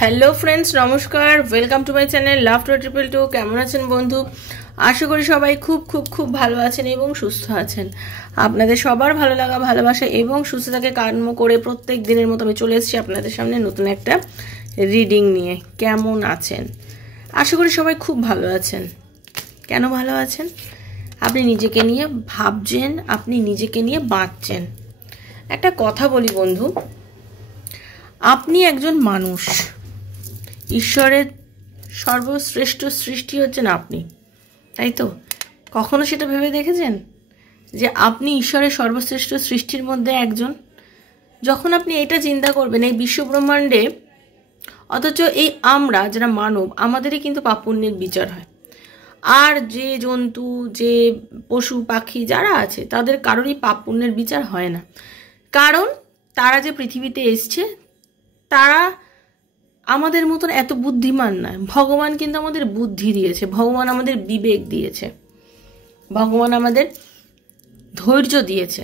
Hello friends, নমস্কার। Welcome to my channel লাভ 222। কেমন আছেন বন্ধু? আশা করি সবাই খুব খুব খুব ভালো আছেন এবং সুস্থ আছেন। আপনাদের সবার ভালো লাগা, ভালোবাসা এবং সুস্থতাকে কাম্য করে প্রত্যেক দিনের মতো আমি চলে এসেছি আপনাদের সামনে নতুন একটা রিডিং নিয়ে। কেমন আছেন? আশা করি সবাই খুব ভালো আছেন। কেন ভালো আছেন? আপনি নিজেকে নিয়ে ভাবছেন, আপনি নিজেকে নিয়ে বাঁচছেন। একটা কথা বলি বন্ধু, আপনি একজন মানুষ, ঈশ্বরের সর্বশ্রেষ্ঠ সৃষ্টি হচ্ছেন আপনি, তাই তো? কখনো সেটা ভেবে দেখেছেন যে আপনি ঈশ্বরের সর্বশ্রেষ্ঠ সৃষ্টির মধ্যে একজন? যখন আপনি এটা চিন্তা করবেন এই বিশ্বব্রহ্মাণ্ডে, অথচ এই আমরা যারা মানব, আমাদেরই কিন্তু পাপ পুণ্যের বিচার হয়। আর যে জন্তু, যে পশু পাখি যারা আছে, তাদের কারোরই পাপ পুণ্যের বিচার হয় না। কারণ তারা যে পৃথিবীতে এসছে, তারা আমাদের মতন এত বুদ্ধিমান নয়। ভগবান কিন্তু আমাদের বুদ্ধি দিয়েছে, ভগবান আমাদের বিবেক দিয়েছে, ভগবান আমাদের ধৈর্য দিয়েছে,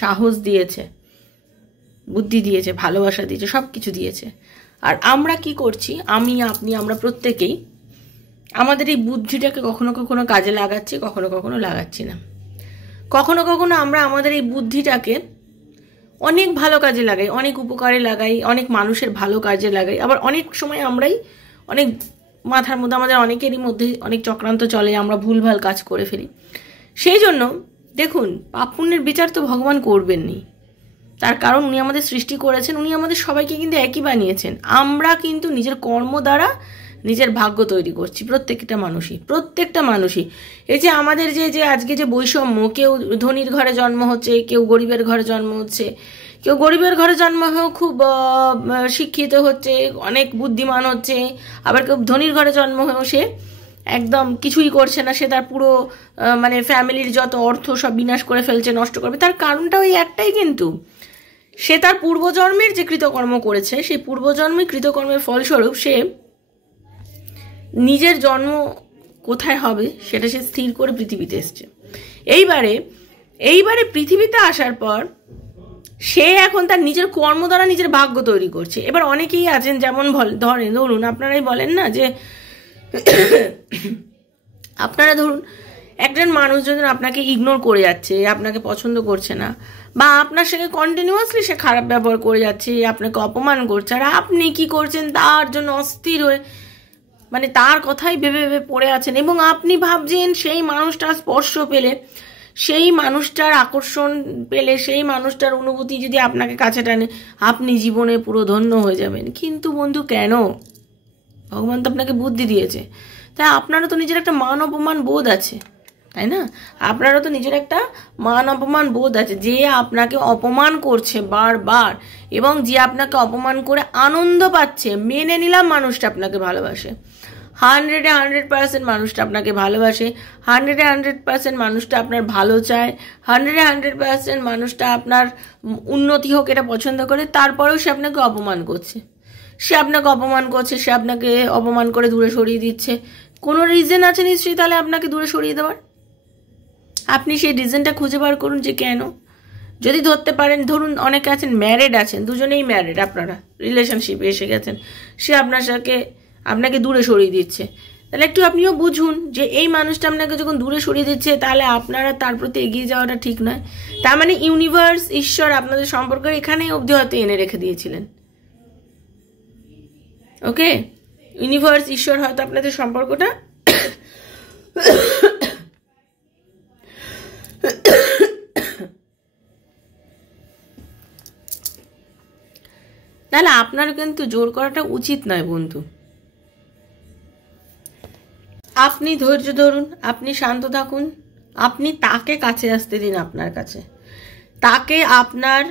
সাহস দিয়েছে, বুদ্ধি দিয়েছে, ভালোবাসা দিয়েছে, সব কিছু দিয়েছে। আর আমরা কি করছি? আমি, আপনি, আমরা প্রত্যেকেই আমাদের এই বুদ্ধিটাকে কখনো কখনো কাজে লাগাচ্ছি, কখনো কখনো লাগাচ্ছি না। কখনো কখনো আমরা আমাদের এই বুদ্ধিটাকে অনেক ভালো কাজে লাগাই, অনেক উপকারে লাগাই, অনেক মানুষের ভালো কাজে লাগাই। আবার অনেক সময় আমরাই অনেক মাথার মধ্যে, আমাদের অনেকেরই মধ্যে অনেক চক্রান্ত চলে, আমরা ভুলভাল কাজ করে ফেলি। সেই জন্য দেখুন, পাপ পুণ্যের বিচার তো ভগবান করবেননি। তার কারণ উনি আমাদের সৃষ্টি করেছেন, উনি আমাদের সবাইকে কিন্তু একই বানিয়েছেন। আমরা কিন্তু নিজের কর্ম দ্বারা নিজের ভাগ্য তৈরি করছি, প্রত্যেকটা মানুষই। এই যে আমাদের যে আজকে যে বৈষম্য, কেউ ধনীর ঘরে জন্ম হচ্ছে, কেউ গরিবের ঘরে জন্ম হচ্ছে, কেউ গরিবের ঘরে জন্ম হয়েও খুব শিক্ষিত হচ্ছে, অনেক বুদ্ধিমান হচ্ছে, আবার কেউ ধনীর ঘরে জন্ম হয়েও সে একদম কিছুই করছে না, সে তার পুরো মানে ফ্যামিলির যত অর্থ সব বিনাশ করে ফেলছে, নষ্ট করবে। তার কারণটা ওই একটাই, কিন্তু সে তার পূর্বজন্মের যে কৃতকর্ম করেছে, সেই পূর্বজন্মের কৃতকর্মের ফলস্বরূপ সে নিজের জন্ম কোথায় হবে সেটা সে স্থির করে পৃথিবীতে এসছে। এইবারে পৃথিবীতে আসার পর সে এখন তার নিজের কর্ম দ্বারা নিজের ভাগ্য তৈরি করছে। এবার অনেকেই আছেন, যেমন ধরুন আপনারাই বলেন না যে আপনারা ধরুন একজন মানুষ যদি আপনাকে ইগনোর করে যাচ্ছে, আপনাকে পছন্দ করছে না, বা আপনার সঙ্গে কন্টিনিউয়াসলি সে খারাপ ব্যবহার করে যাচ্ছে, আপনাকে অপমান করছে, আর আপনি কি করছেন তার জন্য অস্থির হয়ে মানে তার কথাই ভেবে ভেবে পড়ে আছেন, এবং আপনি ভাবছেন সেই মানুষটার স্পর্শ পেলে, সেই মানুষটার আকর্ষণ পেলে, সেই মানুষটার অনুভূতি যদি আপনাকে কাছে টানে, আপনি জীবনে পুরো ধন্য হয়ে যাবেন। কিন্তু বন্ধু, কেন? ভগবান তো আপনাকে বুদ্ধি দিয়েছে, তাই আপনারও তো নিজের একটা মান অপমান বোধ আছে, তাই না? আপনারও তো নিজের একটা মান অপমান বোধ আছে। যে আপনাকে অপমান করছে বারবার, এবং যে আপনাকে অপমান করে আনন্দ পাচ্ছে, মেনে নিলাম মানুষটা আপনাকে ভালোবাসে, 100% মানুষটা আপনাকে ভালোবাসে, 100% মানুষটা আপনার ভালো চায়, 100% মানুষটা আপনার উন্নতি হোক এটা পছন্দ করে, তারপরেও সে আপনাকে অপমান করছে, সে আপনাকে অপমান করে দূরে সরিয়ে দিচ্ছে। কোনো রিজন আছে নিশ্চয়ই তাহলে আপনাকে দূরে সরিয়ে দেওয়ার। আপনি সেই রিজনটা খুঁজে বার করুন যে কেন। যদি ধরতে পারেন, ধরুন অনেকে আছেন ম্যারিড আছেন, দুজনেই ম্যারিড, আপনারা রিলেশনশিপে এসে গেছেন, সে আপনাকে দূরে সরিয়ে দিচ্ছে, তাহলে একটু আপনিও বুঝুন যে এই মানুষটা আপনাকে যখন দূরে সরিয়ে দিচ্ছে, তাহলে আপনারা তার প্রতি এগিয়ে যাওয়াটা ঠিক নয়। তার মানে ইউনিভার্স, ঈশ্বর আপনাদের সম্পর্ক এখানে অবধি হয়তো এনে রেখে দিয়েছিলেন। ওকে, ইউনিভার্স, ঈশ্বর হয়তো আপনাদের সম্পর্কটা তাহলে আপনার কিন্তু জোর করাটা উচিত নয় বন্ধু। আপনি ধৈর্য ধরুন, আপনি শান্ত থাকুন, আপনি তাকে কাছে আসতে দিন, আপনার কাছে তাকে আপনার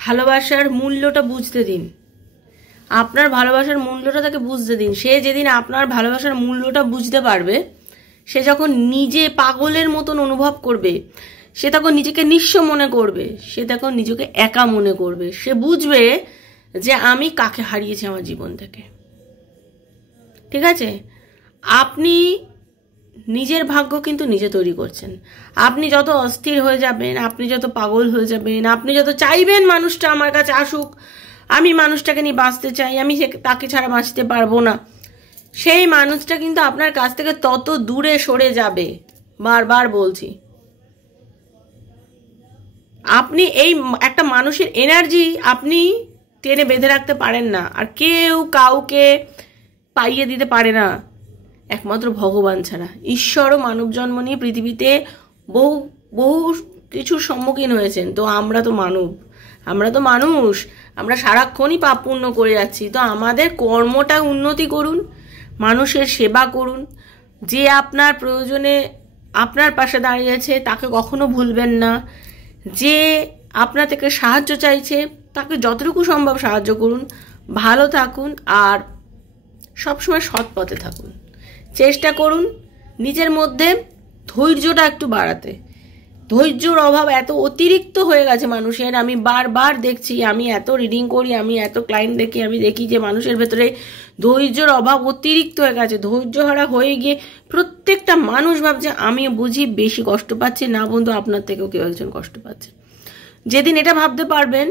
ভালোবাসার মূল্যটা বুঝতে দিন, আপনার ভালোবাসার মূল্যটা তাকে বুঝতে দিন। সে যেদিন আপনার ভালোবাসার মূল্যটা বুঝতে পারবে, সে যখন নিজে পাগলের মতন অনুভব করবে, সে তখন নিজেকে নিঃস্ব মনে করবে, সে তখন নিজেকে একা মনে করবে, সে বুঝবে যে আমি কাকে হারিয়েছি আমার জীবন থেকে। ঠিক আছে? আপনি নিজের ভাগ্য কিন্তু নিজে তৈরি করছেন। আপনি যত অস্থির হয়ে যাবেন, আপনি যত পাগল হয়ে যাবেন, আপনি যত চাইবেন মানুষটা আমার কাছে আসুক, আমি মানুষটাকে নিয়ে বাঁচতে চাই, আমি তাকে ছাড়া বাঁচতে পারবো না, সেই মানুষটা কিন্তু আপনার কাছ থেকে তত দূরে সরে যাবে। বারবার বলছি, আপনি এই একটা মানুষের এনার্জি আপনি টেনে বেঁধে রাখতে পারেন না, আর কেউ কাউকে পাইয়ে দিতে পারে না একমাত্র ভগবান ছাড়া। ঈশ্বরও মানব জন্ম নিয়ে পৃথিবীতে বহু বহু কিছুর সম্মুখীন হয়েছেন। তো আমরা তো মানুষ, আমরা সারাক্ষণই পাপ পুণ্য করে যাচ্ছি। তো আমাদের কর্মটা উন্নতি করুন, মানুষের সেবা করুন, যে আপনার প্রয়োজনে আপনার পাশে দাঁড়িয়েছে তাকে কখনো ভুলবেন না, যে আপনার থেকে সাহায্য চাইছে তাকে যতটুকু সম্ভব সাহায্য করুন, ভালো থাকুন আর সবসময় সৎ পথে থাকুন। চেষ্টা করুন নিজের মধ্যে ধৈর্যটা একটু বাড়াতে। ধৈর্যর অভাব এত অতিরিক্ত হয়ে গেছে মানুষের। আমি বারবার দেখছি, আমি এত রিডিং করি, আমি এত ক্লায়েন্ট দেখি, আমি দেখি যে মানুষের ভেতরে ধৈর্যর অভাব অতিরিক্ত হয়ে গেছে। ধৈর্যহারা হয়ে গিয়ে প্রত্যেকটা মানুষ ভাবছে আমি বুঝি বেশি কষ্ট পাচ্ছি। না বন্ধু, আপনার থেকেও কেউ একজন কষ্ট পাচ্ছে। যেদিন এটা ভাবতে পারবেন,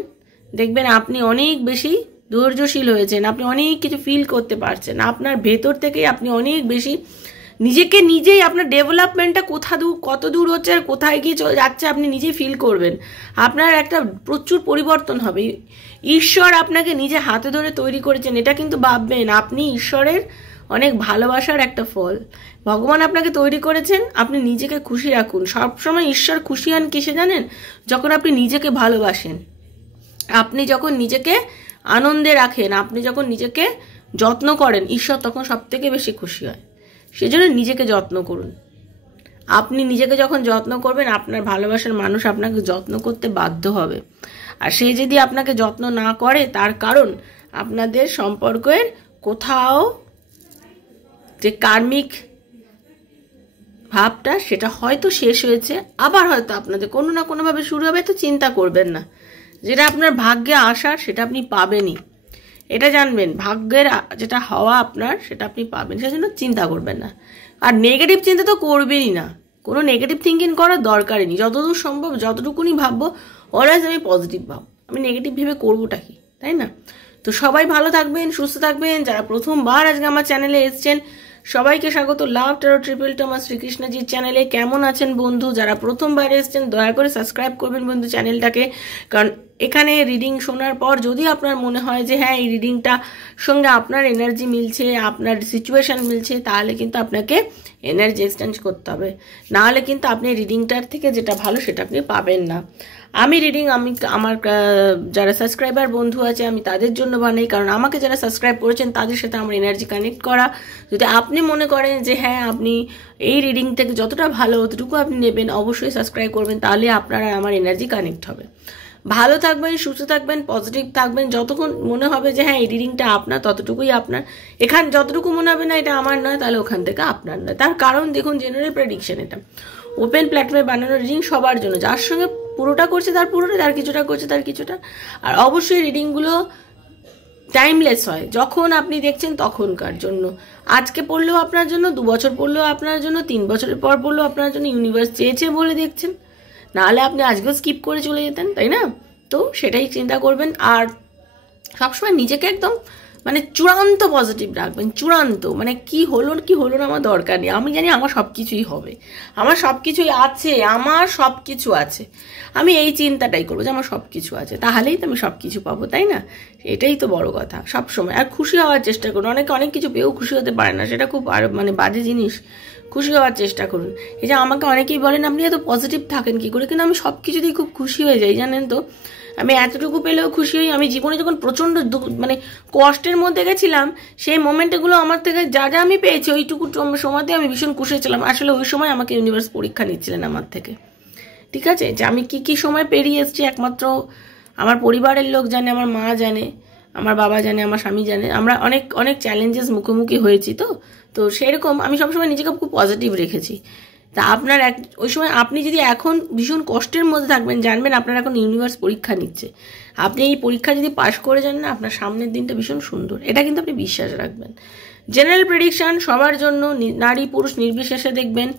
দেখবেন আপনি অনেক বেশি ধৈর্যশীল হয়েছেন, আপনি অনেক কিছু ফিল করতে পারছেন। আপনার ভেতর থেকেই আপনি অনেক বেশি নিজেই আপনার ডেভেলপমেন্টটা কত দূর হচ্ছে আর কোথায় গিয়ে যাচ্ছে আপনি নিজেই ফিল করবেন। আপনার একটা প্রচুর পরিবর্তন হবে। ঈশ্বর আপনাকে নিজে হাতে ধরে তৈরি করেছেন, এটা কিন্তু ভাববেন। আপনি ঈশ্বরের অনেক ভালোবাসার একটা ফল। ভগবান আপনাকে তৈরি করেছেন, আপনি নিজেকে খুশি রাখুন। সবসময় ঈশ্বর খুশি হন কিসে জানেন? যখন আপনি নিজেকে ভালোবাসেন, আপনি যখন নিজেকে আনন্দে রাখেন, আপনি যখন নিজেকে যত্ন করেন, ঈশ্বর তখন সব থেকে বেশি খুশি হয়। সেজন্য নিজেকে যত্ন করুন। আপনি নিজেকে যখন যত্ন করবেন, আপনার ভালোবাসার মানুষ আপনাকে যত্ন করতে বাধ্য হবে। আর সে যদি আপনাকে যত্ন না করে, তার কারণ আপনাদের সম্পর্কের কোথাও যে কার্মিক ভাবটা সেটা হয়তো শেষ হয়েছে, আবার হয়তো আপনাদের কোনো না কোনোভাবে শুরু হবে। তো চিন্তা করবেন না, যেটা আপনার ভাগ্যে আসার সেটা আপনি পাবেনই, এটা জানবেন। ভাগ্যের যেটা হওয়া আপনার সেটা আপনি পাবেন, সেজন্য চিন্তা করবেন না। আর নেগেটিভ চিন্তা তো করবেনই না, কোনো নেগেটিভ থিঙ্কিং করার দরকারই নেই। যতদূর সম্ভব যতটুকুনি ভাববো, অলওয়েজ আমি পজিটিভ ভাববো। আমি নেগেটিভ ভেবে করবোটা কি, তাই না? তো সবাই ভালো থাকবেন, সুস্থ থাকবেন। যারা প্রথমবার আজকে আমার চ্যানেলে এসছেন, সবাইকে স্বাগত লাভ ট্যারো ট্রিপল টু আমার শ্রীকৃষ্ণজির চ্যানেলে। কেমন আছেন বন্ধু? যারা প্রথমবার এসছেন দয়া করে সাবস্ক্রাইব করবেন বন্ধু চ্যানেলটাকে, কারণ এখানে রিডিং শোনার পর যদি আপনার মনে হয় যে হ্যাঁ এই রিডিংটা সঙ্গে আপনার এনার্জি মিলছে, আপনার সিচুয়েশান মিলছে, তাহলে কিন্তু আপনাকে এনার্জি এক্সচেঞ্জ করতে হবে। নাহলে কিন্তু আপনি রিডিংটার থেকে যেটা ভালো সেটা আপনি পাবেন না। আমি আমার যারা সাবস্ক্রাইবার বন্ধু আছে আমি তাদের জন্য বানাই, কারণ আমাকে যারা সাবস্ক্রাইব করেছেন তাদের সাথে আমার এনার্জি কানেক্ট করা। যদি আপনি মনে করেন যে হ্যাঁ আপনি এই রিডিং থেকে যতটা ভালো ততটুকু আপনি নেবেন, অবশ্যই সাবস্ক্রাইব করবেন, তাহলে আপনার আর আমার এনার্জি কানেক্ট হবে। ভালো থাকবেন, সুস্থ থাকবেন, পজিটিভ থাকবেন। যতক্ষণ মনে হবে যে হ্যাঁ এই রিডিংটা আপনার, ততটুকুই আপনার। এখানে যতটুকু মনে হবে না এটা আমার নয়, তাহলে ওখান থেকে আপনার নয়। তার কারণ দেখুন, জেনারেল প্রেডিকশন, এটা ওপেন প্ল্যাটফর্মে বানানো রিডিং সবার জন্য। যার সঙ্গে পুরোটা করছে তার পুরোটা, যার কিছুটা করছে তার কিছুটা। আর অবশ্যই রিডিংগুলো টাইমলেস হয়, যখন আপনি দেখছেন তখনকার জন্য। আজকে পড়লেও আপনার জন্য, 2 বছর পড়লেও আপনার জন্য, 3 বছরের পর পড়লেও আপনার জন্য। ইউনিভার্স চেয়েছে বলে দেখছেন, নাহলে আপনি আজকেও স্কিপ করে চলে যেতেন, তাই না? তো সেটাই চিন্তা করবেন। আর সবসময় নিজেকে একদম চূড়ান্ত পজিটিভ রাখবেন। চূড়ান্ত কি হলো না আমার দরকার নেই, আমি জানি আমার সব কিছুই হবে, আমার সব কিছুই আছে, আমার সব কিছু আছে। আমি এই চিন্তাটাই করবো যে আমার সব কিছু আছে, তাহলেই তো আমি সব কিছু পাবো, তাই না? এটাই তো বড় কথা সবসময়। আর খুশি হওয়ার চেষ্টা করুন। অনেক কিছু পেয়েও খুশি হতে পারে না, সেটা খুব বাজে জিনিস। খুশি হওয়ার চেষ্টা করুন। এই যে আমাকে অনেকেই বলেন আপনি এত পজিটিভ থাকেন কি করে, কিন্তু আমি সব কিছুতেই খুব খুশি হয়ে যাই, জানেন তো? আমি এতটুকু পেলেও খুশি হই। আমি জীবনে যখন প্রচণ্ড কষ্টের মধ্যে গেছিলাম, সেই মোমেন্টগুলো আমার থেকে যা আমি পেয়েছি, ওইটুকু সময়তে আমি ভীষণ খুশি ছিলাম। আসলে ওই সময় আমাকে ইউনিভার্স পরীক্ষা নিচ্ছিলেন আমার থেকে, ঠিক আছে? যে আমি কি সময় পেরিয়ে এসেছি একমাত্র আমার পরিবারের লোক জানে, আমার মা জানে, আমার বাবা জানে, আমার স্বামী জানে। আমরা অনেক চ্যালেঞ্জেস মুখোমুখি হয়েছি। তো সেরকম আমি সবসময় নিজেকে খুব পজিটিভ রেখেছি। তা আপনার ওই সময় আপনি যদি এখন ভীষণ কষ্টের মধ্যে থাকবেন, জানবেন আপনার এখন ইউনিভার্স পরীক্ষা নিচ্ছে। আপনি এই পরীক্ষা যদি পাশ করে যান না, আপনার সামনের দিনটা ভীষণ সুন্দর, এটা কিন্তু আপনি বিশ্বাস রাখবেন। জেনারেল প্রেডিকশন সবার জন্য, নারী পুরুষ নির্বিশেষে দেখবেন।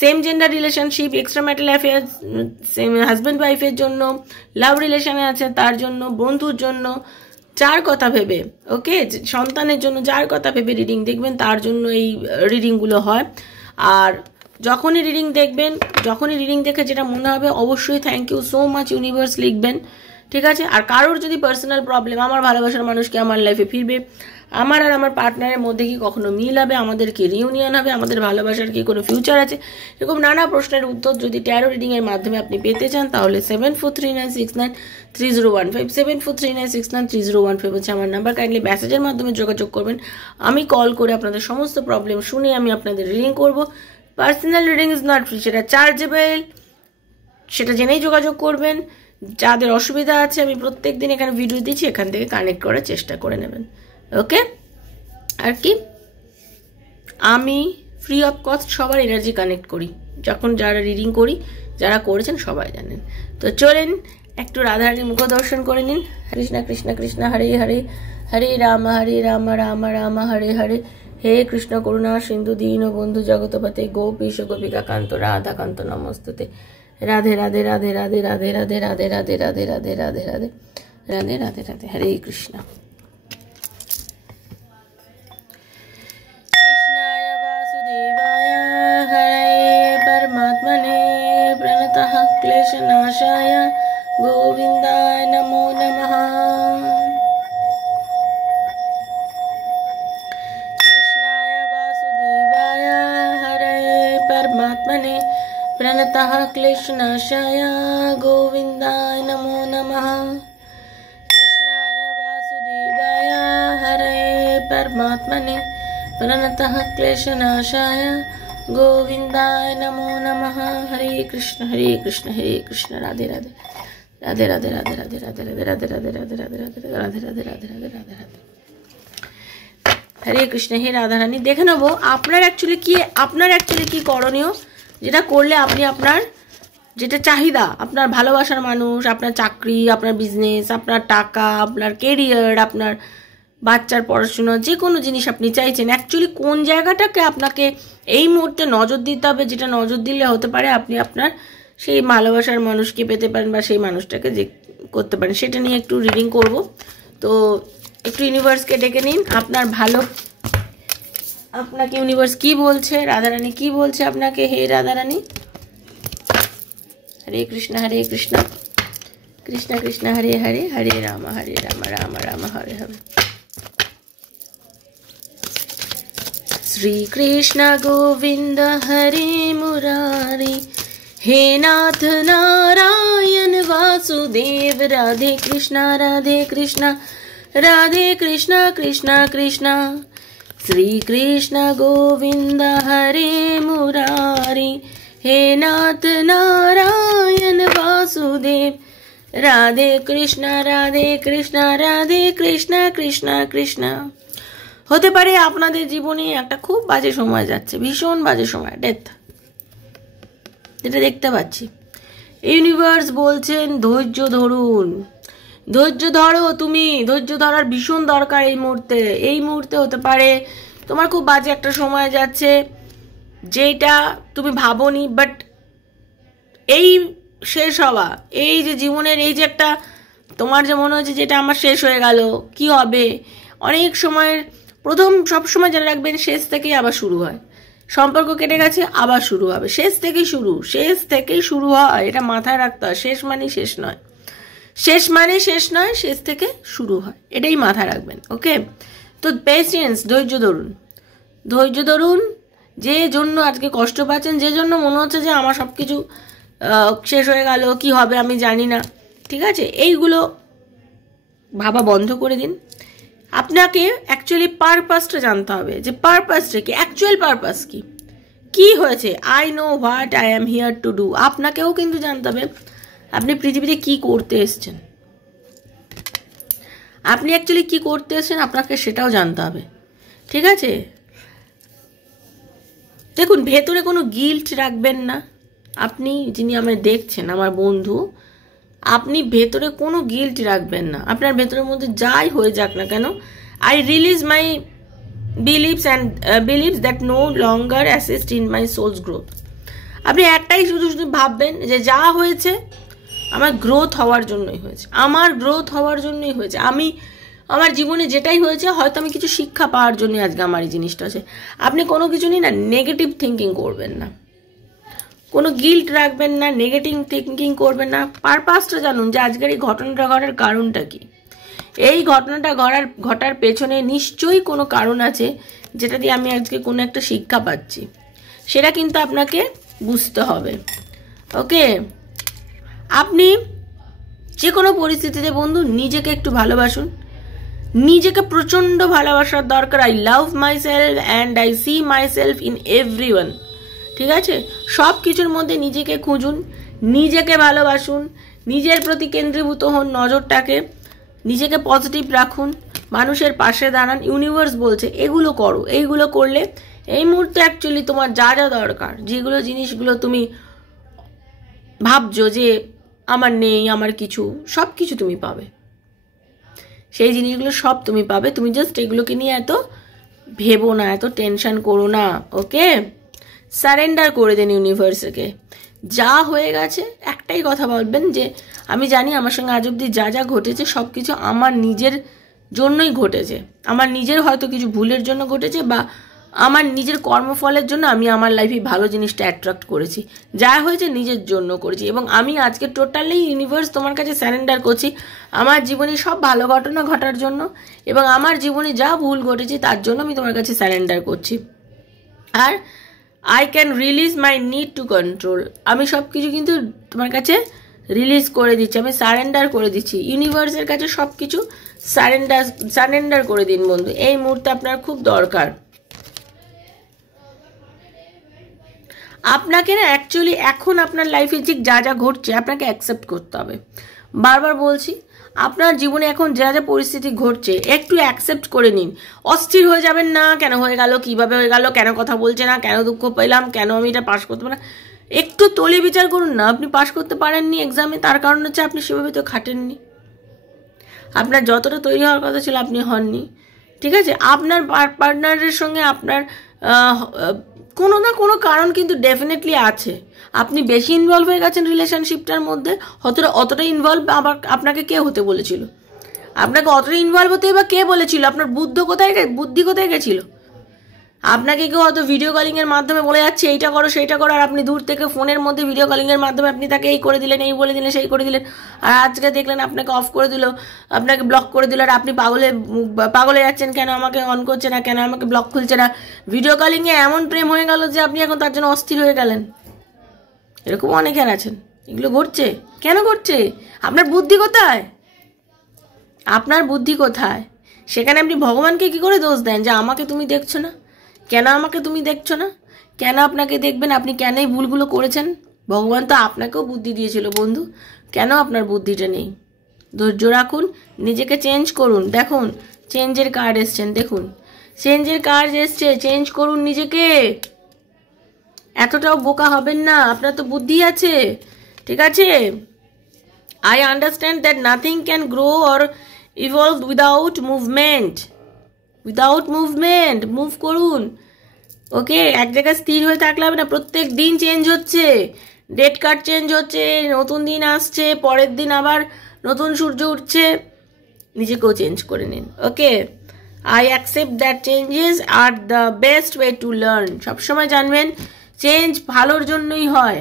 Same gender relationship, extra marital affairs, same husband ওয়াইফের জন্য, লাভ রিলেশনে আছে তার জন্য, বন্ধুর জন্য, যার কথা ভেবে, ওকে, সন্তানের জন্য যার কথা ভেবে রিডিং দেখবেন, তার জন্য এই রিডিংগুলো হয়। আর যখনই রিডিং দেখবেন, যখনই রিডিং দেখে যেটা মনে হবে, অবশ্যই thank you so much universe লিখবেন, ঠিক আছে? আর কারোর যদি পার্সোনাল প্রবলেম, আমার ভালোবাসার মানুষকে আমার লাইফে ফিরবে, আমার আর আমার পার্টনারের মধ্যে কি কখনো মিল হবে, আমাদের কি রিউনিয়ন হবে, আমাদের ভালোবাসার কি কোনো ফিউচার আছে, এরকম নানা প্রশ্নের উত্তর যদি ট্যারো রিডিংয়ের মাধ্যমে আপনি পেতে চান, তাহলে 7439693015 7439693015 হচ্ছে আমার নাম্বার। কাইন্ডলি মেসেজের মাধ্যমে যোগাযোগ করবেন, আমি কল করে আপনাদের সমস্ত প্রবলেম শুনে আমি আপনাদের রিডিং করব। Personal reading is not free, সেটা চার্জেবল, সেটা জেনেই যোগাযোগ করবেন। যাদের অসুবিধা আছে, আমি প্রত্যেক দিন এখানে ভিডিও দিচ্ছি, এখান থেকে কানেক্ট করার চেষ্টা করে নেবেন, ওকে? আর কি, আমি ফ্রি অফ কস্ট সবার এনার্জি কানেক্ট করি, যখন যারা রিডিং করি, যারা করেছেন সবাই জানেন। তো চলেন একটু রাধারানীর মুখ দর্শন করে নিন। কৃষ্ণ কৃষ্ণ কৃষ্ণ হরে হরে, হরে রাম রাম রাম হরে হরে, হে কৃষ্ণ করুণা সিন্ধু দীন বন্ধু জগৎপতে গোপীশ গোপিকা কান্ত রাধা কান্ত নমস্তুতে। রাধে রাধে রাধে রাধে রাধে রাধে রাধে রাধে রাধে রাধে রাধে রাধে রাধে রাধে রাধে, হরে কৃষ্ণ। কৃষ্ণায় বাসুদেবায় হরে পরমাত্মনে প্রণতঃ ক্লেশনাশায় গোবিন্দায় নমো নমঃ। কৃষ্ণায় বাসুদেবায় হরে পরমাত্মনে প্রণতঃ ক্লেশনাশায় গোবিন্দায় নমো নমঃ। কৃষ্ণায় বাসুদেবায় হরে পরমাত্মনে প্রণতঃ ক্লেশনাশায় গোবিন্দায় নমো নমঃ। হরে কৃষ্ণ হরে কৃষ্ণ রাধে রাধে রাধে রাধে রাধে রাধে রাধে রাধে রাধে রাধে রাধে রাধে রাধে রাধে রাধে রাধে রাধে রাধে রাধে। হরে কৃষ্ণ। হে রাধারানী, দেখে নেবো আপনার অ্যাকচুয়ালি কি করণীয়, যেটা করলে আপনি আপনার যেটা চাহিদা, আপনার ভালোবাসার মানুষ, আপনার চাকরি, আপনার বিজনেস, আপনার টাকা, আপনার কেরিয়ার, আপনার বাচ্চার পড়াশোনা, যে কোনো জিনিস আপনি চাইছেন, অ্যাকচুয়ালি কোন জায়গাটাকে আপনাকে এই মুহূর্তে নজর দিতে হবে, যেটা নজর দিলে হতে পারে আপনি আপনার সেই ভালোবাসার মানুষকে পেতে পারেন বা সেই মানুষটাকে যে করতে পারেন, সেটা নিয়ে একটু রিডিং করব। তো একটু ইউনিভার্সকে ডেকে নিন, আপনাকে ইউনিভার্স কি বলছে, রাধারানী কি বলছে আপনাকে। হে রাধারানী, হরে কৃষ্ণ কৃষ্ণ কৃষ্ণ হরে হরে, হরে রাম রাম রাম হরে হরে। শ্রী কৃষ্ণ গোবিন্দ হরে মুরারি, হে নাথ নারায়ণ বাসুদেব। রাধে কৃষ্ণ রাধে কৃষ্ণ কৃষ্ণ কৃষ্ণ। শ্রী কৃষ্ণ গোবিন্দ হরে মুরারি, হে নাথ নারায়ণ বাসুদেব। রাধে কৃষ্ণ রাধে কৃষ্ণ কৃষ্ণ কৃষ্ণ। হতে পারে আপনাদের জীবনে একটা খুব বাজে সময় যাচ্ছে, ভীষণ বাজে সময়, ডেথ, যেটা দেখতে পাচ্ছি। ইউনিভার্স বলছেন ধৈর্য ধরুন, ধৈর্য ধরো, তুমি ধৈর্য ধরার ভীষণ দরকার এই মুহূর্তে হতে পারে তোমার খুব বাজে একটা সময় যাচ্ছে, যেটা তুমি ভাবোনি, বাট এই শেষ হওয়া, এই যে জীবনের এই যে একটা তোমার যে মনে হচ্ছে যেটা আমার শেষ হয়ে গেল, কি হবে, অনেক সময়ের সবসময় জেনে রাখবেন, শেষ থেকেই আবার শুরু হয়। সম্পর্ক কেটে গেছে, আবার শুরু হবে, শেষ থেকেই শুরু হয়, এটা মাথায় রাখতে হয়। শেষ মানে শেষ নয়, শেষ থেকে শুরু হয়, এটাই মাথায় রাখবেন, ওকে? তো পেশেন্স, ধৈর্য ধরুন। যে জন্য আজকে কষ্ট পাচ্ছেন, যে জন্য মনে হচ্ছে যে আমার সব কিছু শেষ হয়ে গেল, কি হবে আমি জানি না, ঠিক আছে, এইগুলো ভাবা বন্ধ করে দিন। আপনাকে অ্যাকচুয়ালি পারপাসটা জানতে হবে, যে পারপাসটা কি, অ্যাকচুয়াল পারপাস কি হয়েছে। I know what I am here to do. আপনাকেও কিন্তু জানতে হবে আপনি পৃথিবীতে কি করতে এসেছেন, আপনি অ্যাকচুয়ালি কি করতে এসেছেন, আপনাকে সেটাও জানতে হবে, ঠিক আছে? দেখুন, ভেতরে কোনো গিল্ট রাখবেন না। আপনি যিনি আমায় দেখছেন, আমার বন্ধু, আপনি ভেতরে কোনো গিল্ট রাখবেন না। আপনার ভেতরের মধ্যে যাই হয়ে যাক না কেন, I release my beliefs that no longer assist in my soul's growth. আপনি একটাই শুধু ভাববেন যে যা হয়েছে আমার গ্রোথ হওয়ার জন্যই হয়েছে, আমি আমার জীবনে যেটাই হয়েছে হয়তো আমি কিছু শিক্ষা পাওয়ার জন্য আজকে আমার এই জিনিসটা আছে। আপনি কোনো কিছু নিয়ে না নেগেটিভ থিঙ্কিং করবেন না, কোনো গিল্ট রাখবেন না, নেগেটিভ থিঙ্কিং করবেন না। পারপাসটা জানুন যে আজকের এই ঘটনাটা ঘটার কারণটা কি। এই ঘটনাটা ঘটার পেছনে নিশ্চয়ই কোনো কারণ আছে, যেটা দিয়ে আমি আজকে কোনো একটা শিক্ষা পাচ্ছি, সেটা কিন্তু আপনাকে বুঝতে হবে। ওকে, আপনি যে কোনো পরিস্থিতিতে বন্ধু নিজেকে একটু ভালোবাসুন, নিজেকে প্রচণ্ড ভালোবাসার দরকার। I love myself and I see myself in everyone. ঠিক আছে, সব কিছুর মধ্যে নিজেকে খুঁজুন, নিজেকে ভালোবাসুন, নিজের প্রতি কেন্দ্রীভূত হন, নজরটাকে নিজেকে পজিটিভ রাখুন, মানুষের পাশে দাঁড়ান। ইউনিভার্স বলছে এগুলো করো, এইগুলো করলে এই মুহূর্তে অ্যাকচুয়ালি তোমার যা যা দরকার, যেগুলো জিনিসগুলো তুমি ভাবছো যে আমার নেই, আমার কিছু, সব কিছু তুমি পাবে। সেই জিনিসগুলো সব তুমি পাবে। তুমি জাস্ট এগুলোকে নিয়ে এত ভেবো না, এত টেনশন করো না। ওকে, সারেন্ডার করে দেন ইউনিভার্সকে। যা হয়ে গেছে একটাই কথা বলবেন যে আমি জানি আমার সঙ্গে আজ অব্দি যা যা ঘটেছে সব কিছু আমার নিজের জন্যই ঘটেছে, আমার নিজের হয়তো কিছু ভুলের জন্য ঘটেছে, বা আমার নিজের কর্মফলের জন্য আমি আমার লাইফে ভালো জিনিসটা অ্যাট্রাক্ট করেছি। যা হয়েছে নিজের জন্য করেছি, এবং আমি আজকে টোটালি ইউনিভার্স তোমার কাছে স্যারেন্ডার করছি আমার জীবনে সব ভালো ঘটনা ঘটার জন্য, এবং আমার জীবনে যা ভুল ঘটেছে তার জন্য আমি তোমার কাছে স্যারেন্ডার করছি। আর I can release my need to control, আমি সব কিছু কিন্তু তোমার কাছে করে দিচ্ছি, আমি সারেন্ডার করে দিচ্ছি ইউনিভার্সের কাছে। সব কিছু সারেন্ডার করে দিন বন্ধু, এই মুহূর্তে আপনার খুব দরকার। আপনাকে না অ্যাকচুয়ালি এখন আপনার লাইফে ঠিক যা যা ঘটছে আপনাকে অ্যাকসেপ্ট করতে হবে। বারবার বলছি, আপনার জীবনে এখন যা যা পরিস্থিতি ঘটছে একটু অ্যাকসেপ্ট করে নিন। অস্থির হয়ে যাবেন না, কেন হয়ে গেল, কিভাবে হয়ে গেল, কেন কথা বলছে না, কেন দুঃখ পেলাম, কেন আমি এটা পাশ করতে পারলাম। একটু তলে বিচার করুন না। আপনি পাশ করতে পারেননি এক্সামে, তার কারণ হচ্ছে আপনি সেভাবে তো খাটেননি। আপনার যতটা তৈরি হওয়ার কথা ছিল আপনি হননি। ঠিক আছে, আপনার পার্টনারের সঙ্গে আপনার কোনো না কোনো কারণ কিন্তু ডেফিনেটলি আছে। আপনি বেশি ইনভলভ হয়ে গেছেন রিলেশনশিপটার মধ্যে, অতটা ইনভলভ আবার আপনাকে কে হতে বলেছিল? আপনাকে অতটা ইনভলভ হতে বা কে বলেছিল? আপনার বুদ্ধি কোথায় গেছিল? আপনাকে কেউ হয়তো ভিডিও কলিংয়ের মাধ্যমে বলে যাচ্ছে এইটা করো সেইটা করো, আর আপনি দূর থেকে ফোনের মধ্যে ভিডিও কলিংয়ের মাধ্যমে আপনি তাকে এই করে দিলেন, এই বলে দিলেন, সেই করে দিলেন, আর আজকে দেখলেন আপনাকে অফ করে দিল, আপনাকে ব্লক করে দিল, আর আপনি পাগলে যাচ্ছেন, কেন আমাকে অন করছে না, কেন আমাকে ব্লক খুলছে না। ভিডিও কলিংয়ে এমন প্রেম হয়ে গেল যে আপনি এখন তার জন্য অস্থির হয়ে গেলেন। এরকম অনেকের আছেন। এগুলো ঘটছে কেন ঘটছে? আপনার বুদ্ধি কোথায়? আপনার বুদ্ধি কোথায়? সেখানে আপনি ভগবানকে কি করে দোষ দেন যে আমাকে তুমি দেখছো না? কেন আমাকে তুমি দেখছো না? কেন আপনাকে দেখবেন? আপনি কেন এই ভুলগুলো করেছেন? ভগবান তো আপনাকেও বুদ্ধি দিয়েছিল বন্ধু, কেন আপনার বুদ্ধিটা নেই? ধৈর্য রাখুন, নিজেকে চেঞ্জ করুন। দেখুন চেঞ্জের কার্ড এসছেন, দেখুন চেঞ্জের কার্ড এসছে, চেঞ্জ করুন নিজেকে। এতটাও বোকা হবেন না, আপনার তো বুদ্ধি আছে। ঠিক আছে, I understand that nothing can grow or evolve without movement. Move করুন। ওকে, এক জায়গায় স্থির হয়ে থাকলে হবে না, প্রত্যেক দিন চেঞ্জ হচ্ছে, ডেট কার্ড চেঞ্জ হচ্ছে, নতুন দিন আসছে, পরের দিন আবার নতুন সূর্য উঠছে। নিজেকেও চেঞ্জ করে নিন। Okay, I accept that changes আর the best way to learn. সবসময় জানবেন চেঞ্জ ভালোর জন্যই হয়।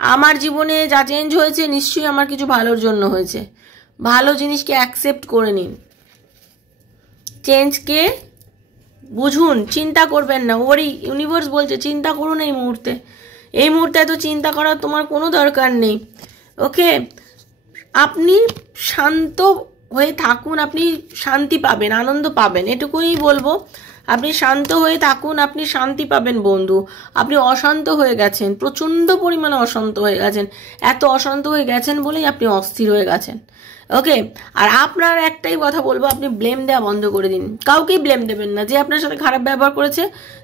আমার জীবনে যা চেঞ্জ হয়েছে নিশ্চয়ই আমার কিছু ভালোর জন্য হয়েছে। ভালো জিনিসকে অ্যাকসেপ্ট করে নিন, চেঞ্জকে বুঝুন, চিন্তা করবেন না। ওরই ইউনিভার্স বলছে চিন্তা করুন এই মুহূর্তে এত চিন্তা করার তোমার কোনো দরকার নেই। ওকে, আপনি শান্ত হয়ে থাকুন, আপনি শান্তি পাবেন, আনন্দ পাবেন, এটুকুই বলবো। আপনি শান্ত হয়ে থাকুন, আপনি শান্তি পাবেন বন্ধু। আপনি অশান্ত হয়ে গেছেন, প্রচণ্ড পরিমাণে অশান্ত হয়ে গেছেন। এত অশান্ত হয়ে গেছেন বলেই আপনি অস্থির হয়ে গেছেন। ওকে, আর আপনার একটাই কথা বলবো, আপনি ব্লেম দেওয়া বন্ধ করে দিন। কাউকেই ব্লেম দেবেন না। যে আপনার সাথে খারাপ ব্যবহার করেছে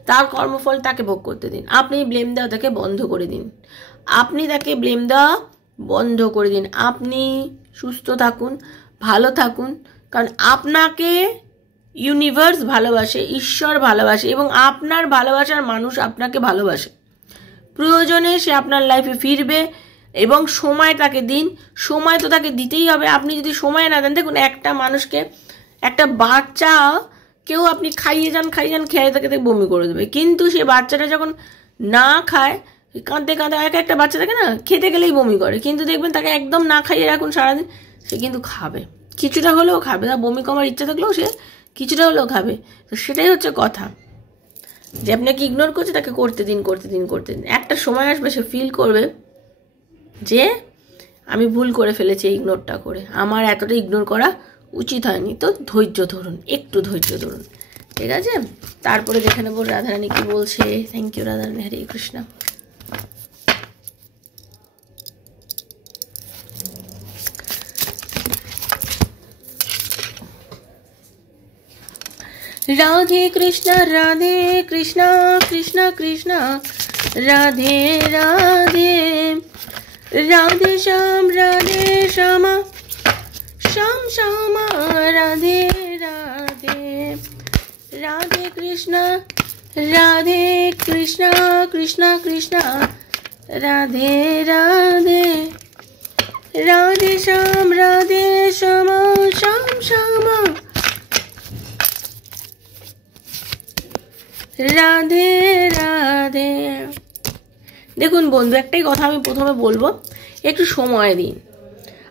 তার কর্মফল তাকে ভোগ করতে দিন। আপনি ব্লেম দেওয়া তাকে বন্ধ করে দিন। আপনি সুস্থ থাকুন, ভালো থাকুন, কারণ আপনাকে ইউনিভার্স ভালোবাসে, ঈশ্বর ভালোবাসে, এবং আপনার ভালোবাসার মানুষ আপনাকে ভালোবাসে। প্রয়োজনে সে আপনার লাইফে ফিরবে, এবং সময় তাকে দিন। সময় তো তাকে দিতেই হবে। আপনি যদি সময় না দেন, দেখুন একটা মানুষকে একটা বাচ্চা কেউ আপনি খাইয়ে যান খেয়ে থেকে বমি করে দেবে, কিন্তু সেই বাচ্চাটা যখন না খায়, কাঁদতে কাঁদতে একটা বাচ্চা থাকে না খেতে গেলেই বমি করে, কিন্তু দেখবেন তাকে একদম না খাইয়ে রাখুন সারাদিন, সে কিন্তু খাবে, কিছুটা হলেও খাবে, তার বমি কমার ইচ্ছা থাকলেও সে কিছুটা হলেও খাবে। তো সেটাই হচ্ছে কথা, যে আপনাকে ইগনোর করছে তাকে করতে দিন। একটা সময় আসবে সে ফিল করবে যে আমি ভুল করে ফেলেছি ইগনোরটা করে, আমার এতটা ইগনোর করা উচিত হয়নি। তো ধৈর্য ধরুন, একটু ধৈর্য ধরুন, ঠিক আছে? তারপরে দেখে নেবো রাধারানী কি বলছে। থ্যাংক ইউ রাধারানী, হরে কৃষ্ণ। রাধে কৃষ্ণ কৃষ্ণ কৃষ্ণ রাধে রাধে, রাধে শ্যাম শ্যাম শ্যামা, রাধে রাধে, রাধে কৃষ্ণ কৃষ্ণ কৃষ্ণ রাধে রাধে, রাধে শ্যাম শ্যাম শ্যামা, রাধে রাধে। দেখুন বন্ধু, একটাই কথা আমি প্রথমে বলবো, একটু সময় দিন।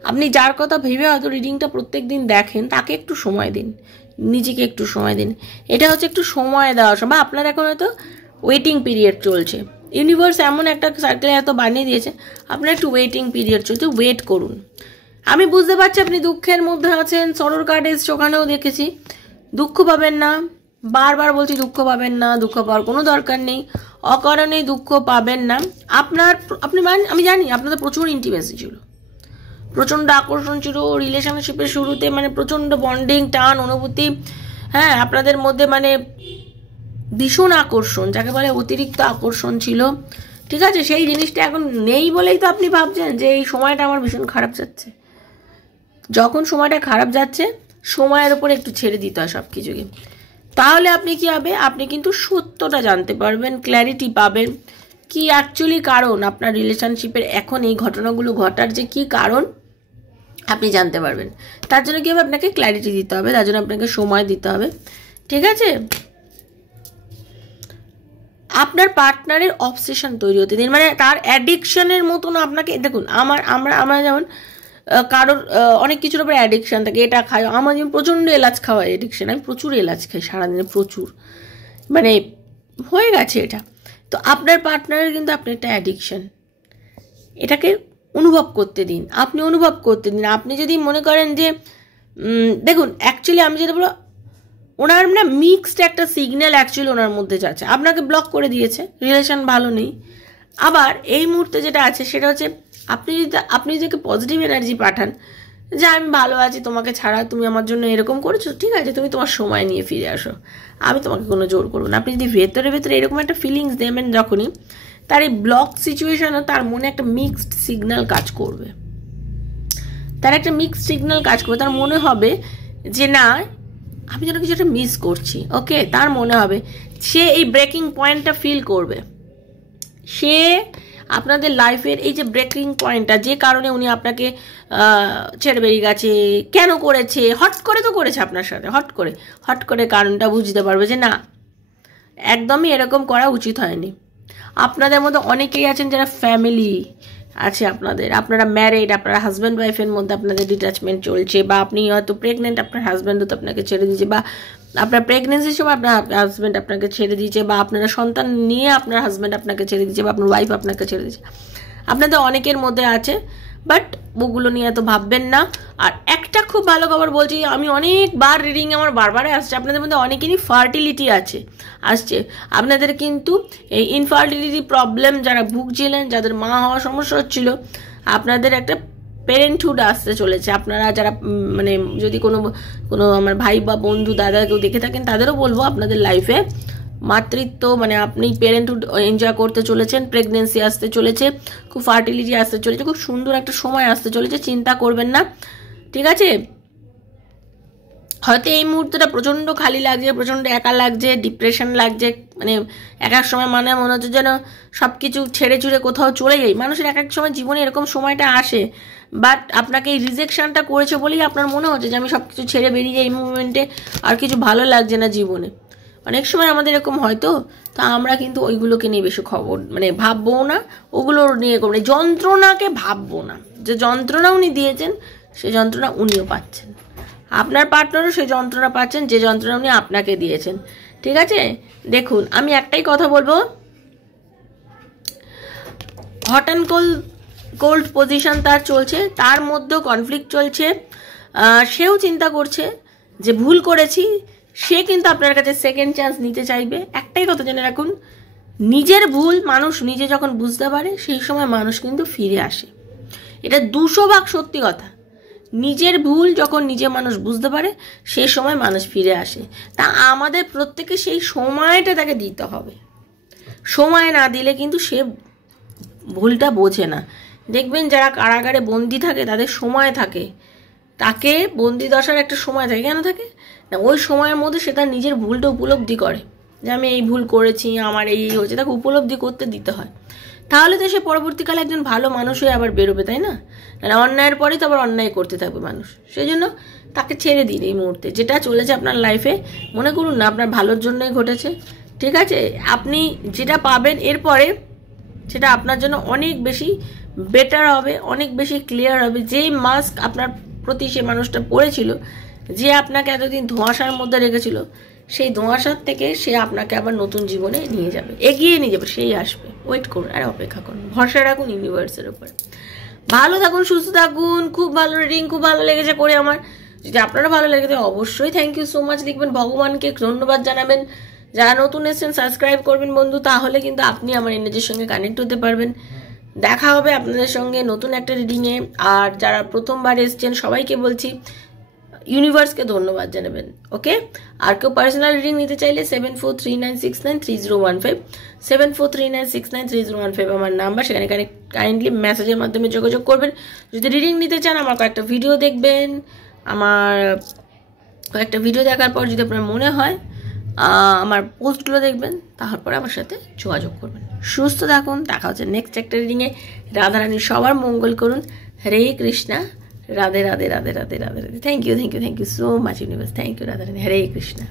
আপনি যার কথা ভেবে হয়তো রিডিংটা প্রত্যেক দিন দেখেন, তাকে একটু সময় দিন, নিজেকে একটু সময় দিন। এটা হচ্ছে একটু সময় দেওয়ার সময়। আপনার এখন হয়তো ওয়েটিং পিরিয়ড চলছে, ইউনিভার্স এমন একটা সার্কেলে এত বানিয়ে দিয়েছে, আপনার একটু ওয়েটিং পিরিয়ড চলছে, ওয়েট করুন। আমি বুঝতে পারছি আপনি দুঃখের মধ্যে আছেন, সরোর কার্ড এসছে, ওখানেও দেখেছি। দুঃখ পাবেন না, বারবার বলছি দুঃখ পাবেন না, দুঃখ পাওয়ার কোনো দরকার নেই, অকারণেই দুঃখ পাবেন না। আমি জানি আপনাদের প্রচুর ইন্টিমেসি ছিল, প্রচণ্ড আকর্ষণ ছিল রিলেশনশিপের শুরুতে, মানে প্রচণ্ড বন্ডিং, টান, অনুভূতি, হ্যাঁ আপনাদের মধ্যে মানে ভীষণ আকর্ষণ, যাকে বলে অতিরিক্ত আকর্ষণ ছিল, ঠিক আছে? সেই জিনিসটা এখন নেই বলেই তো আপনি ভাবছেন যে এই সময়টা আমার ভীষণ খারাপ যাচ্ছে। যখন সময়টা খারাপ যাচ্ছে, সময়ের ওপর একটু ছেড়ে দিতে হয় সব কিছুকে, তাহলে আপনি কি হবে, আপনি কিন্তু সত্যটা জানতে পারবেন, ক্ল্যারিটি পাবেন, কি অ্যাকচুয়ালি কারণ আপনার রিলেশনশিপের এখন এই ঘটনাগুলো ঘটার যে কি কারণ আপনি জানতে পারবেন। তার জন্য কি হবে, আপনাকে ক্ল্যারিটি দিতে হবে, তার জন্য আপনাকে সময় দিতে হবে, ঠিক আছে? আপনার পার্টনারের অবসেশন তৈরি হতে দিন, মানে তার অ্যাডিকশনের মতন আপনাকে। দেখুন আমরা যেমন কারোর অনেক কিছুর উপরে অ্যাডিকশান থাকে, এটা খাই, আমার যেমন প্রচণ্ড এলাচ খাওয়া অ্যাডিকশান, আমি প্রচুর এলাচ খাই সারাদিনে, প্রচুর, মানে হয়ে গেছে এটা। তো আপনার পার্টনারের কিন্তু আপনার একটা অ্যাডিকশান, এটাকে অনুভব করতে দিন, আপনি অনুভব করতে দিন। আপনি যদি মনে করেন যে দেখুন অ্যাকচুয়ালি আমি যেটা বলবো, ওনার না মিক্সড একটা সিগন্যাল অ্যাকচুয়ালি ওনার মধ্যে যাচ্ছে, আপনাকে ব্লক করে দিয়েছে, রিলেশন ভালো নেই। আবার এই মুহূর্তে যেটা আছে সেটা হচ্ছে, আপনি যদি পজিটিভ এনার্জি পাঠান যে আমি ভালো আছি তোমাকে ছাড়া, তুমি আমার জন্য এরকম করেছো, ঠিক আছে তুমি তোমার সময় নিয়ে ফিরে আসো, আমি তোমাকে কোনো জোর করবো না। আপনি যদি ভেতরে এরকম একটা ফিলিংস দেবেন যখনই, তার এই ব্লক সিচুয়েশনও তার মনে একটা মিক্সড সিগন্যাল কাজ করবে, তার মনে হবে যে না আমি যেন কিছু একটা মিস করছি, ওকে? তার মনে হবে, সে এই ব্রেকিং পয়েন্টটা ফিল করবে, সে আপনাদের লাইফের এই যে ব্রেকিং পয়েন্টটা, যে কারণে উনি আপনাকে ছেড়ে বেরিয়ে গেছে, কেন করেছে, হট করে তো করেছে আপনার সাথে, হট করে কারণটা বুঝতে পারবে যে না একদমই এরকম করা উচিত হয়নি। আপনাদের মধ্যে অনেকেই আছেন যারা ফ্যামিলি আছে, আপনারা ম্যারিড, আপনারা হাজব্যান্ড ওয়াইফের মধ্যে আপনাদের ডিট্যাচমেন্ট চলছে, বা আপনি হয়তো প্রেগনেন্ট, আপনার হাজব্যান্ডও তো আপনাকে ছেড়ে দিয়েছে, বা আপনার প্রেগনেন্সির সময় আপনার হাজব্যান্ড আপনাকে ছেড়ে দিয়েছে, বা আপনারা সন্তান নিয়ে আপনার হাজব্যান্ড আপনাকে ছেড়ে দিয়েছে, বা আপনার ওয়াইফ আপনাকে ছেড়ে দিয়েছে, আপনাদের অনেকের মধ্যে আছে। বাট ওগুলো নিয়ে এত ভাববেন না। আর একটা খুব ভালো খবর বলছি, আমি অনেকবার রিডিং আমার বারবার আসছে, আপনাদের মধ্যে অনেকেরই ফার্টিলিটি আসছে। আপনাদের কিন্তু এই ইনফার্টিলিটি প্রবলেম যারা ভুগছিলেন, যাদের মা হওয়ার সমস্যা হচ্ছিল, আপনাদের একটা পেরেন্টহুড আসতে চলেছে। আপনারা যারা মানে যদি কোনো আমার ভাই বা বন্ধু দাদা কেউ দেখে থাকেন, তাদেরও বলবো আপনাদের লাইফে মাতৃত্ব মানে আপনি প্যারেন্টহুড এনজয় করতে চলেছেন, প্রেগনেন্সি আসতে চলেছে, খুব ফার্টিলিটি আসতে চলেছে, খুব সুন্দর একটা সময় আসতে চলেছে, চিন্তা করবেন না, ঠিক আছে? হয়তো এই মুহূর্তটা প্রচণ্ড খালি লাগছে, প্রচণ্ড একা লাগছে, ডিপ্রেশন লাগছে, মানে এক এক সময় মনে হচ্ছে যেন সব কিছু ছেড়ে ছুড়ে কোথাও চলে যাই। মানুষের এক এক সময় জীবনে এরকম সময়টা আসে, বাট আপনাকে এই রিজেকশনটা করেছে বলেই আপনার মনে হচ্ছে যে আমি সব কিছু ছেড়ে বেরিয়ে যাই, এই মুভমেন্টে আর কিছু ভালো লাগছে না জীবনে। অনেক সময় আমাদের এরকম হয়তো, তা আমরা কিন্তু ওইগুলোকে নিয়ে বেশি খবর মানে ভাববো না, ওগুলোর নিয়ে করবো, যন্ত্রণাকে ভাববো না। যে যন্ত্রণা উনি দিয়েছেন সেই যন্ত্রণা উনিও পাচ্ছেন, আপনার পার্টনারও সেই যন্ত্রণা পাচ্ছেন যে যন্ত্রণা উনি আপনাকে দিয়েছেন। ঠিক আছে, দেখুন আমি একটাই কথা বলবো, হট অ্যান্ড কোল্ড পজিশন তার চলছে, তার মধ্যেও কনফ্লিক্ট চলছে, সেও চিন্তা করছে যে ভুল করেছি, সে কিন্তু আপনার কাছে সেকেন্ড চান্স নিতে চাইবে। একটাই কথা জেনে রাখুন, নিজের ভুল মানুষ নিজে যখন বুঝতে পারে সেই সময় মানুষ কিন্তু ফিরে আসে। এটা 200 ভাগ সত্যি কথা। নিজের ভুল যখন নিজে মানুষ বুঝতে পারে সেই সময় মানুষ ফিরে আসে। তা আমাদের প্রত্যেকে সেই সময়টা তাকে দিতে হবে। সময় না দিলে কিন্তু সে ভুলটা বোঝে না। দেখবেন যারা কারাগারে বন্দি থাকে তাদের সময় থাকে, তাকে বন্দি দশার একটা সময় থাকে। কেন থাকে না, ওই সময়ের মধ্যে সে তার নিজের ভুলটা উপলব্ধি করে যে আমি এই ভুল করেছি, আমার এই হচ্ছে, তাকে উপলব্ধি করতে দিতে হয়। তাহলে তো সে পরবর্তীকালে একজন ভালো মানুষ হয়ে আবার বেরোবে, তাই না? অন্যায়ের পরেই তো আবার অন্যায় করতে থাকবে মানুষ। সেই জন্য তাকে ছেড়ে দিন এই মুহূর্তে। যেটা চলেছে আপনার লাইফে মনে করুন না আপনার ভালোর জন্যই ঘটেছে। ঠিক আছে, আপনি যেটা পাবেন এরপরে সেটা আপনার জন্য অনেক বেশি বেটার হবে, অনেক বেশি ক্লিয়ার হবে। যেই মাস্ক আপনার প্রতি সে মানুষটা পড়েছিল, যে আপনাকে এতদিন ধোঁয়াশার মধ্যে রেখেছিল, সেই ধোঁয়াশার থেকে সে আপনাকে আবার নতুন জীবনে নিয়ে যাবে, এগিয়ে নিয়ে যাবে, সেই আসবে। ওয়েট করুন আর অপেক্ষা করুন, ভরসা রাখুন ইউনিভার্সের উপর। ভালো থাকুন, সুস্থ থাকুন। খুব ভালো রিডিং, খুব ভালো লেগেছে করে আমার। যদি আপনারা ভালো লেগেছে অবশ্যই থ্যাংক ইউ সো মাচ লিখবেন, ভগবানকে ধন্যবাদ জানাবেন। যারা নতুন এসেছেন সাবস্ক্রাইব করবেন বন্ধু, তাহলে কিন্তু আপনি আমার এনার্জির সঙ্গে কানেক্ট হতে পারবেন। দেখা হবে আপনাদের সঙ্গে নতুন একটা রিডিংয়ে। আর যারা প্রথমবার এসছেন সবাইকে বলছি ইউনিভার্সকে ধন্যবাদ জানাবেন। ওকে, আর কেউ পার্সোনাল রিডিং নিতে চাইলে 7439693015 7439693015 আমার নাম্বার, সেখানে কাইন্ডলি মেসেজের মাধ্যমে যোগাযোগ করবেন। যদি রিডিং নিতে চান আমার কয়েকটা ভিডিও দেখবেন, আমার কয়েকটা ভিডিও দেখার পর যদি আপনার মনে হয় আমার পোস্টগুলো দেখবেন, তারপর আমার সাথে যোগাযোগ করবেন। সুস্থ থাকুন, দেখা হচ্ছে নেক্সট একটা রিডিংয়ে। রাধারানী সবার মঙ্গল করুন। Hare Krishna, Radhe Radhe Radhe Radhe Radhe Radhe. Thank you so much universe. Thank you Radharani. Hare Krishna.